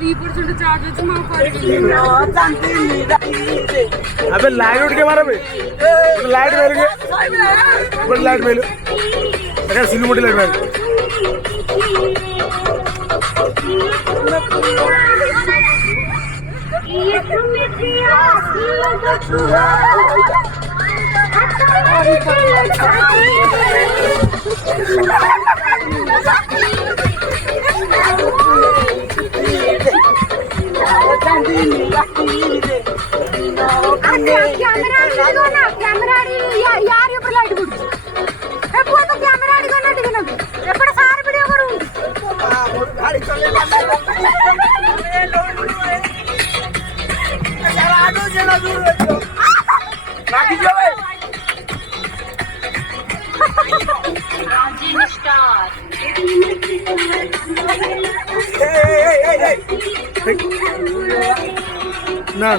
2% charge ଅଛି ମୁଁ କରିବି। अबे लाइट उठ के मारा बे लाइट मेल के बड़ी लाइट मेल अगर सिल्लू मोटी लाइट मेल ये तुम्हें दिया लगा छुआ कैमरा यार ऊपर लाइट गुड ए पुआ तो कैमरा आड़ी गना ठीक ना एपड़ सार वीडियो करू गाड़ी चले यार आडो जेना दूर लागी जावे राजीव स्टार ना